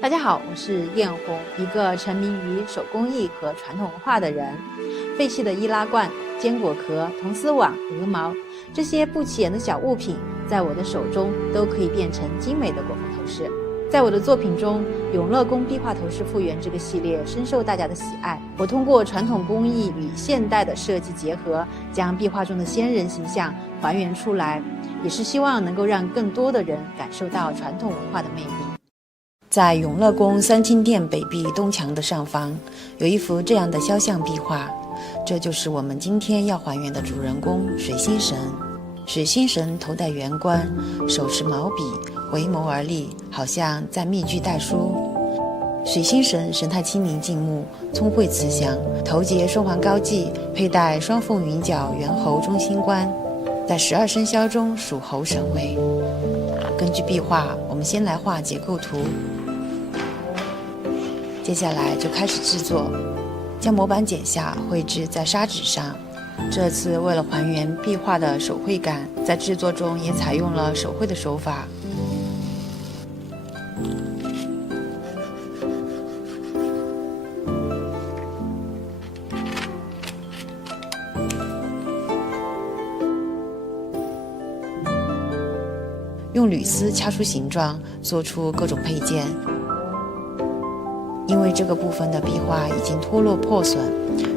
大家好，我是艳红，一个沉迷于手工艺和传统文化的人。废弃的易拉罐、坚果壳、铜丝网、鹅毛，这些不起眼的小物品，在我的手中都可以变成精美的果腹头饰。在我的作品中，永乐宫壁画头饰复原这个系列深受大家的喜爱。我通过传统工艺与现代的设计结合，将壁画中的先人形象还原出来，也是希望能够让更多的人感受到传统文化的魅力。在永乐宫三清殿北壁东墙的上方，有一幅这样的肖像壁画，这就是我们今天要还原的主人公水心神。水心神头戴圆冠，手持毛笔，回眸而立，好像在密句代书。水心神神态清明静穆，聪慧慈祥，头结双环高髻，佩戴双凤云角猿猴中心冠，在12生肖中属猴神位。根据壁画，我们先来画结构图，接下来就开始制作，将模板剪下，绘制在砂纸上。这次为了还原壁画的手绘感，在制作中也采用了手绘的手法。用铝丝掐出形状，做出各种配件。因为这个部分的壁画已经脱落破损，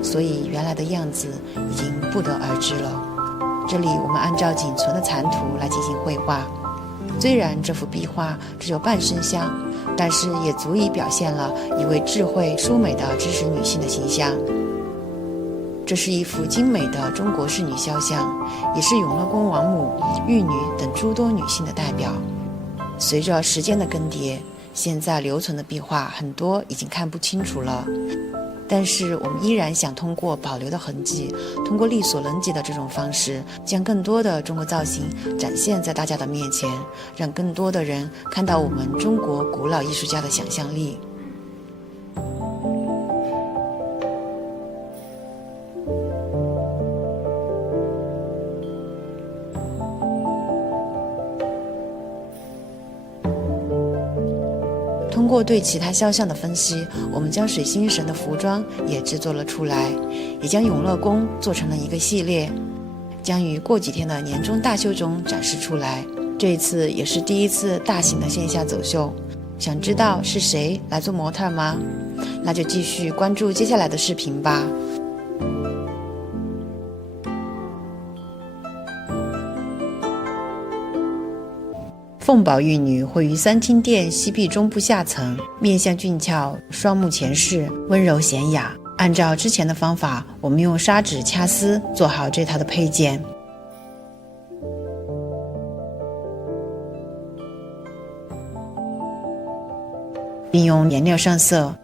所以原来的样子已经不得而知了。这里我们按照仅存的残图来进行绘画。虽然这幅壁画只有半身像，但是也足以表现了一位智慧淑美的知识女性的形象。这是一幅精美的中国仕女肖像，也是永乐宫王母、玉女等诸多女性的代表。随着时间的更迭，现在留存的壁画很多已经看不清楚了，但是我们依然想通过保留的痕迹，通过力所能及的这种方式，将更多的中国造型展现在大家的面前，让更多的人看到我们中国古老艺术家的想象力。通过对其他肖像的分析，我们将水心神的服装也制作了出来，也将永乐宫做成了一个系列，将于过几天的年终大秀中展示出来。这一次也是第一次大型的线下走秀，想知道是谁来做模特吗？那就继续关注接下来的视频吧。凤宝玉女绘于三清殿西壁中部下层，面相俊俏，双目前视，温柔娴雅。按照之前的方法，我们用砂纸掐丝做好这套的配件，并用颜料上色。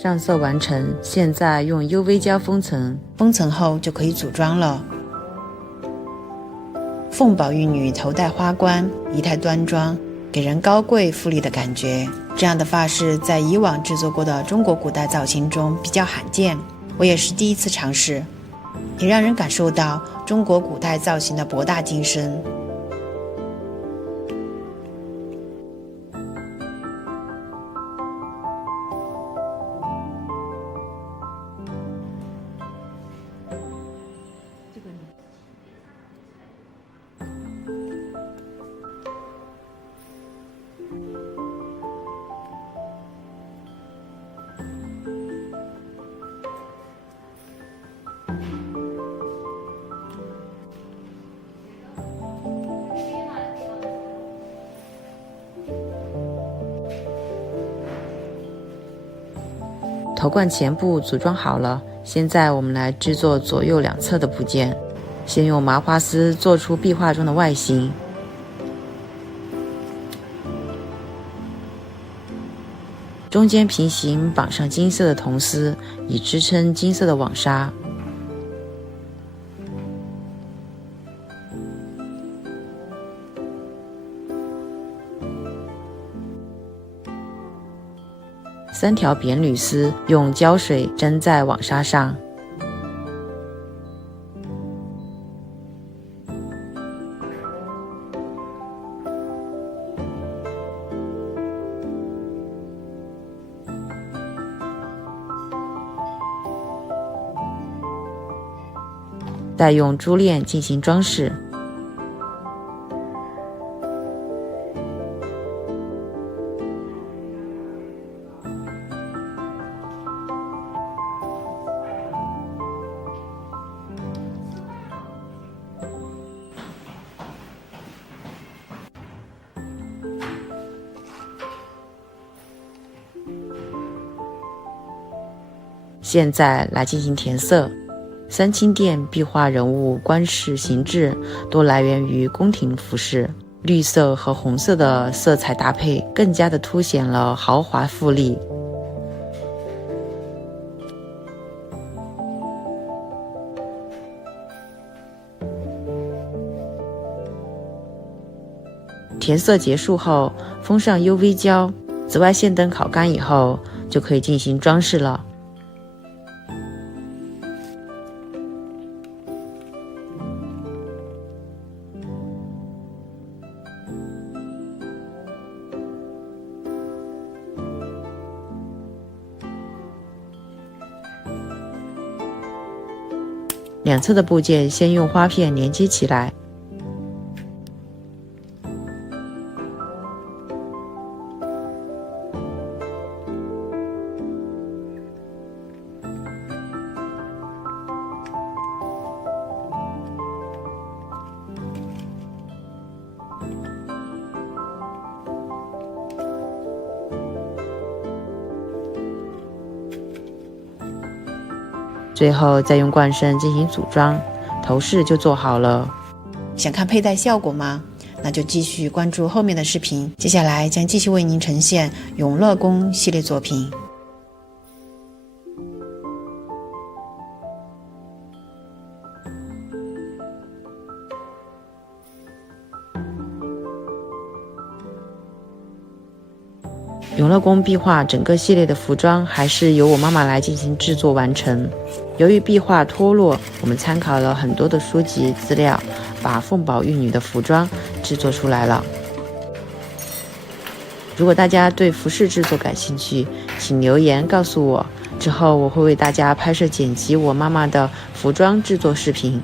上色完成，现在用 UV 胶封层，封层后就可以组装了。凤宝玉女头戴花冠，仪态端庄，给人高贵富丽的感觉。这样的发饰在以往制作过的中国古代造型中比较罕见，我也是第一次尝试，也让人感受到中国古代造型的博大精深。头冠前部组装好了，现在我们来制作左右两侧的部件。先用麻花丝做出壁画中的外形，中间平行绑上金色的铜丝，以支撑金色的网纱。3条扁铝丝用胶水粘在网纱上，再用珠链进行装饰。现在来进行填色。三清殿壁画人物官饰形制都来源于宫廷服饰，绿色和红色的色彩搭配更加的凸显了豪华富丽。填色结束后，封上 UV 胶，紫外线灯烤干以后，就可以进行装饰了。两侧的部件先用花片连接起来，最后再用冠绳进行组装，头饰就做好了。想看佩戴效果吗？那就继续关注后面的视频，接下来将继续为您呈现永乐宫系列作品。永乐宫壁画整个系列的服装还是由我妈妈来进行制作完成。由于壁画脱落，我们参考了很多的书籍资料，把凤宝玉女的服装制作出来了。如果大家对服饰制作感兴趣，请留言告诉我，之后我会为大家拍摄剪辑我妈妈的服装制作视频。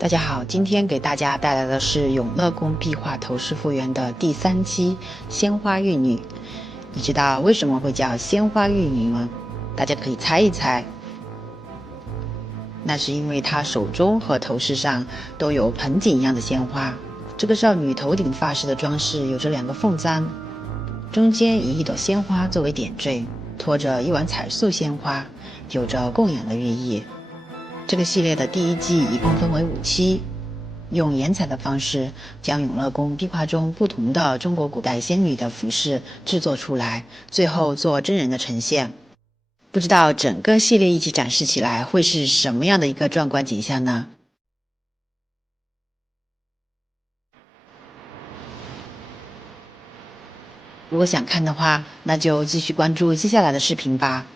大家好，今天给大家带来的是永乐宫壁画头饰复原的第3期鲜花玉女。你知道为什么会叫鲜花玉女吗？大家可以猜一猜。那是因为她手中和头饰上都有盆景一样的鲜花。这个少女头顶发饰的装饰有着2个凤簪，中间以一朵鲜花作为点缀，托着一碗彩素鲜花，有着供养的寓意。这个系列的第1季一共分为5期，用颜彩的方式将永乐宫壁画中不同的中国古代仙女的服饰制作出来，最后做真人的呈现。不知道整个系列一起展示起来会是什么样的一个壮观景象呢？如果想看的话，那就继续关注接下来的视频吧。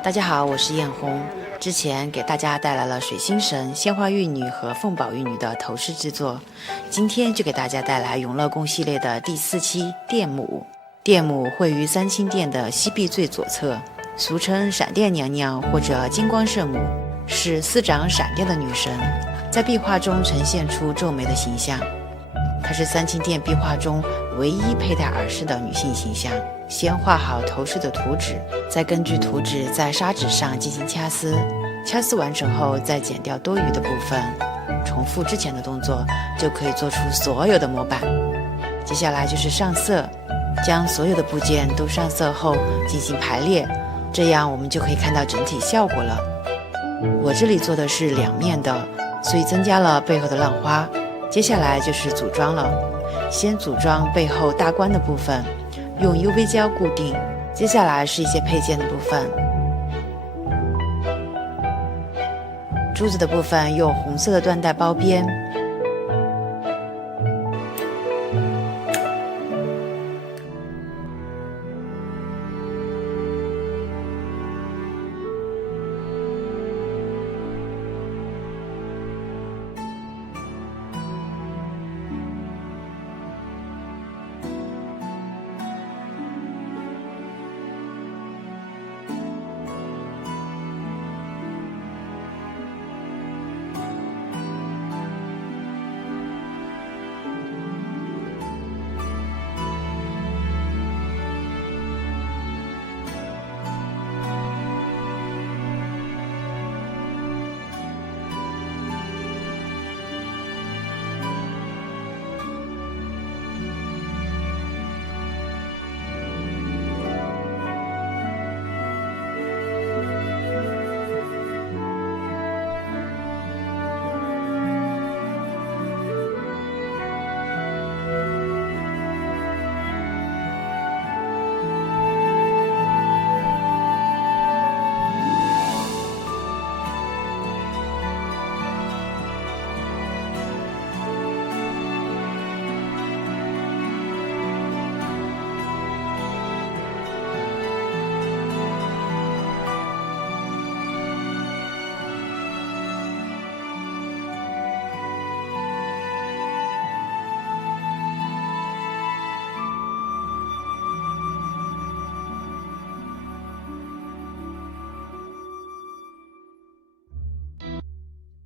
大家好，我是艳红。之前给大家带来了水星神、鲜花玉女和凤宝玉女的头饰制作，今天就给大家带来永乐宫系列的第4期电母。电母绘于三清殿的西壁最左侧，俗称闪电娘娘或者金光圣母，是4掌闪电的女神，在壁画中呈现出皱眉的形象。她是三清殿壁画中唯一佩戴耳饰的女性形象。先画好头饰的图纸，再根据图纸在砂纸上进行掐丝，掐丝完成后再剪掉多余的部分，重复之前的动作就可以做出所有的模板。接下来就是上色，将所有的部件都上色后进行排列，这样我们就可以看到整体效果了。我这里做的是2面的，所以增加了背后的浪花。接下来就是组装了，先组装背后大冠的部分，用 UV 胶固定。接下来是一些配件的部分，珠子的部分用红色的缎带包边，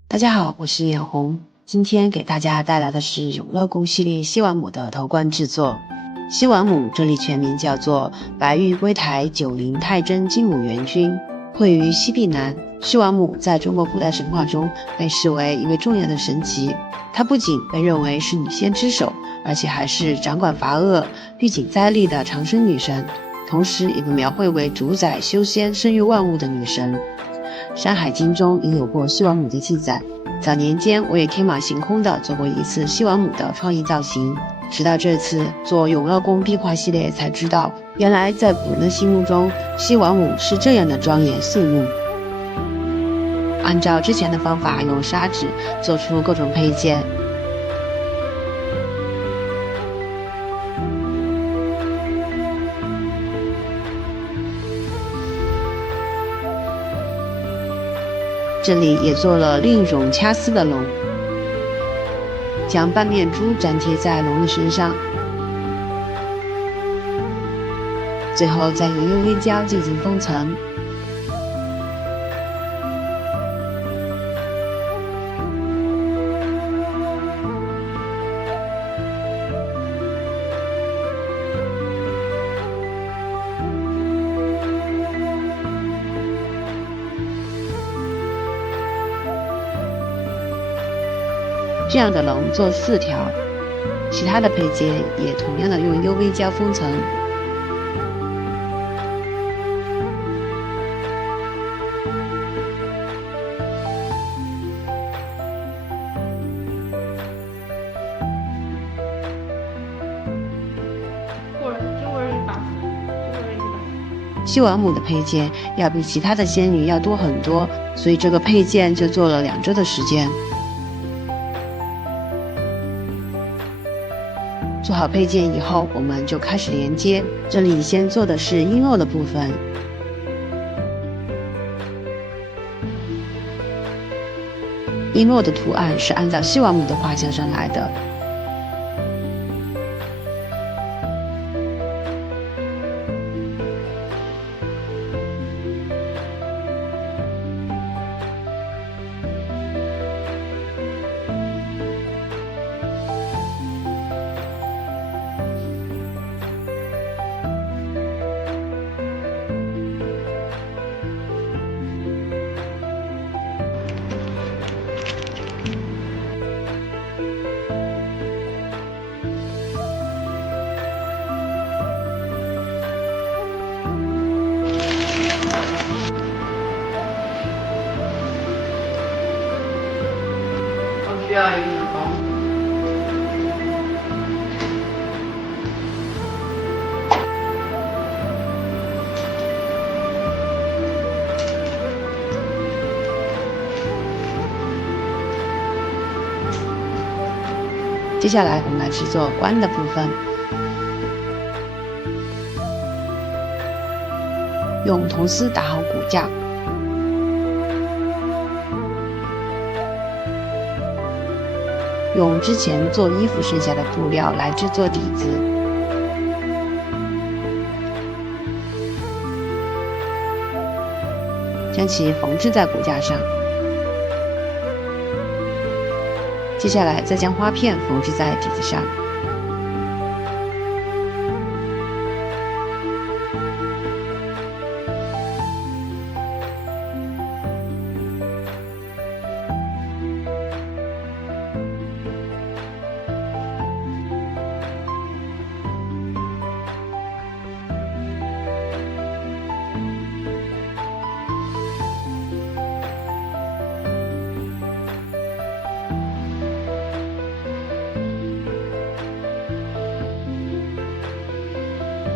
大家好，我是艳红。今天给大家带来的是永乐宫系列西王母的头冠制作。西王母这里全名叫做白玉龟台九灵太真金武元君，绘于西壁南。西王母在中国古代神话中被视为一位重要的神祇，她不仅被认为是女仙之首，而且还是掌管伐恶、御景灾厉的长生女神，同时也被描绘为主宰修仙、生育万物的女神。《山海经》中也有过西王母的记载。早年间我也天马行空地做过一次西王母的创意造型，直到这次做永乐宫壁画系列才知道，原来在古人的心目中，西王母是这样的庄严肃穆。按照之前的方法，用砂纸做出各种配件，这里也做了另一种掐丝的龙，将半面珠粘贴在龙的身上，最后再用 UV 胶进行封层。这样的龙做4条，其他的配件也同样的用 UV 胶封层。西王母的配件要比其他的仙女要多很多，所以这个配件就做了2周的时间。做好配件以后，我们就开始连接。这里先做的是婴肉的部分，璎珞的图案是按照西王母的画像上来的。需要一个红。接下来我们来制作冠的部分，用铜丝打好骨架。用之前做衣服剩下的布料来制作底子，将其缝制在骨架上。接下来再将花片缝制在底子上。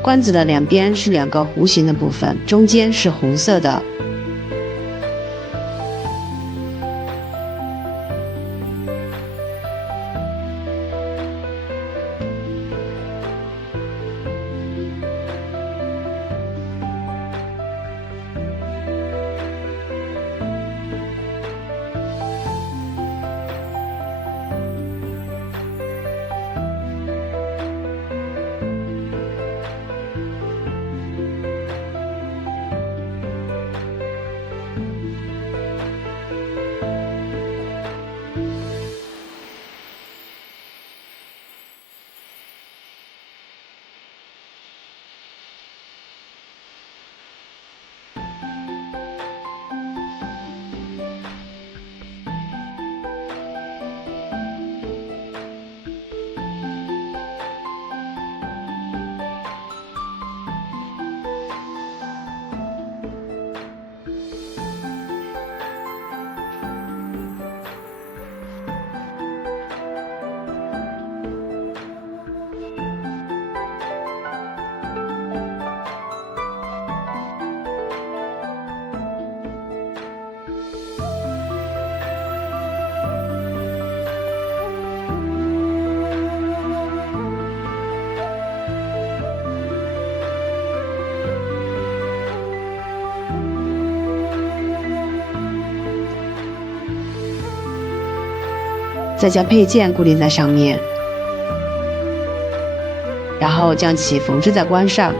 冠子的两边是两个弧形的部分，中间是红色的。再将配件固定在上面，然后将其缝制在冠上。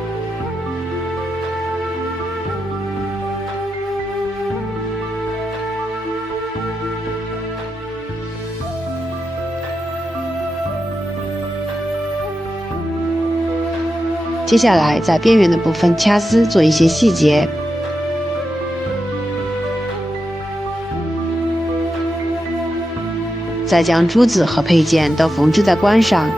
接下来在边缘的部分掐丝，做一些细节。再将珠子和配件都缝制在冠上。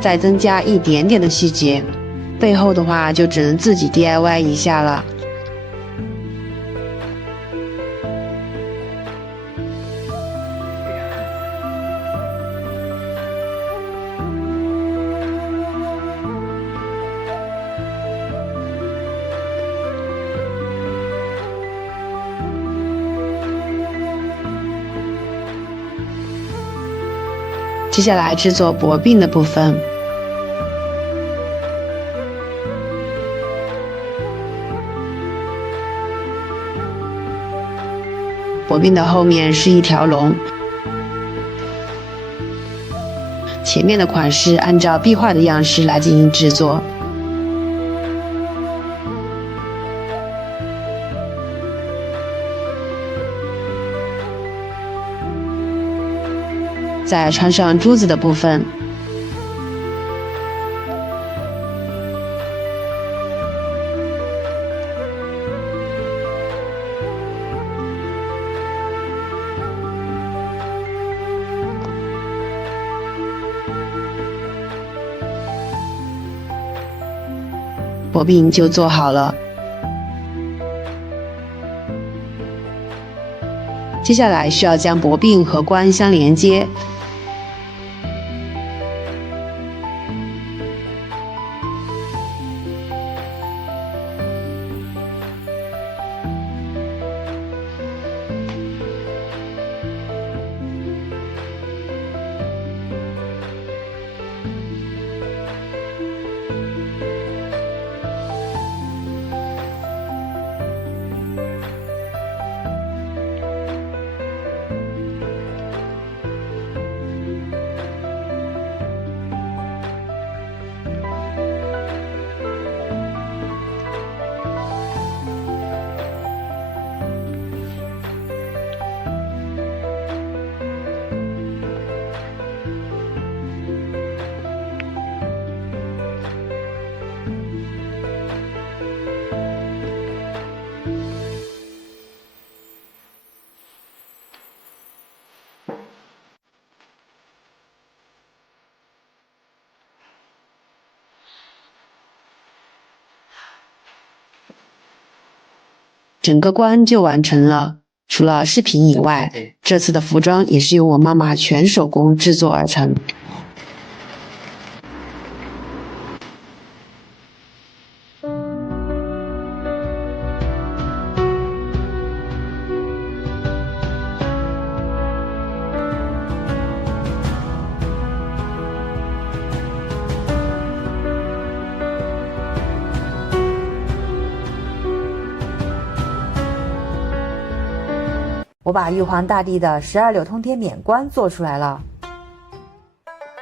再增加一点点的细节，背后的话就只能自己 DIY 一下了。接下来制作脖鬓的部分。脖鬓的后面是一条龙，前面的款式按照壁画的样式来进行制作。再穿上珠子的部分，脖鬓就做好了。接下来需要将脖鬓和冠相连接。整个冠就完成了。除了饰品以外，这次的服装也是由我妈妈全手工制作而成。我把玉皇大帝的12柳通天冕冠做出来了。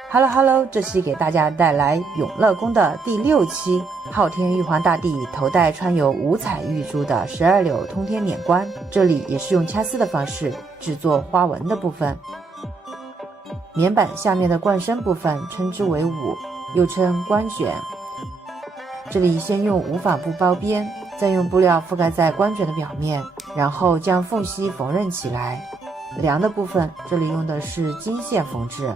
Hello， 这期给大家带来永乐宫的第6期，昊天玉皇大帝头戴穿有5彩玉珠的12柳通天冕冠，这里也是用掐丝的方式制作花纹的部分。冕板下面的冠身部分称之为舞，又称冠卷。这里先用无纺布包边，再用布料覆盖在冠卷的表面，然后将缝隙缝纫起来。梁的部分，这里用的是金线缝制。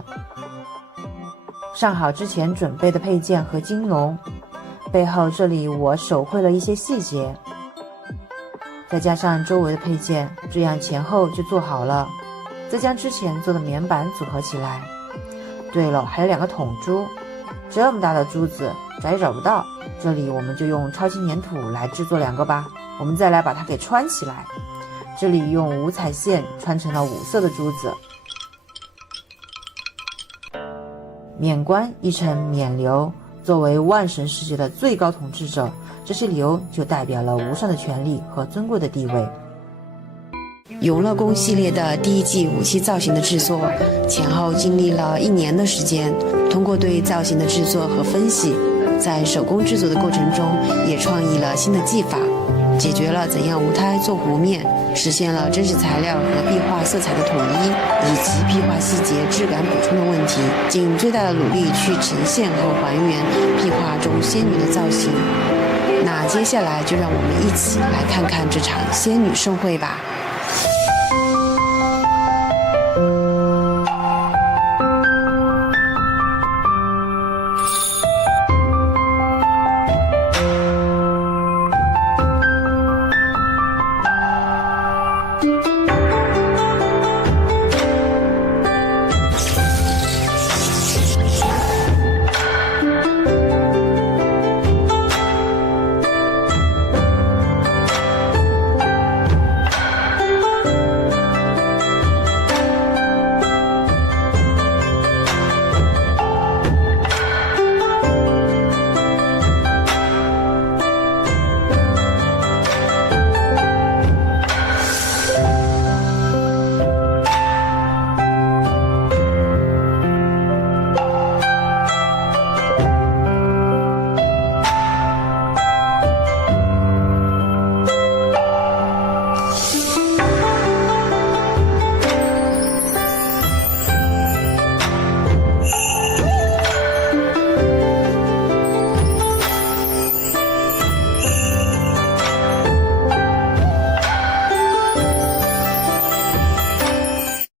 上好之前准备的配件和金龙，背后这里我手绘了一些细节，再加上周围的配件，这样前后就做好了。再将之前做的棉板组合起来。对了，还有2个筒珠，这么大的珠子找也找不到，这里我们就用超轻粘土来制作2个吧。我们再来把它给穿起来，这里用5彩线穿成了5色的珠子。冕冠亦称冕旒，作为万神世界的最高统治者，这些旒就代表了无上的权力和尊贵的地位。永乐宫系列的第1季武器造型的制作，前后经历了1年的时间。通过对造型的制作和分析，在手工制作的过程中，也创意了新的技法，解决了怎样无胎做弧面，实现了真实材料和壁画色彩的统一，以及壁画细节质感补充的问题，尽最大的努力去呈现和还原壁画中仙女的造型。那接下来就让我们一起来看看这场仙女盛会吧。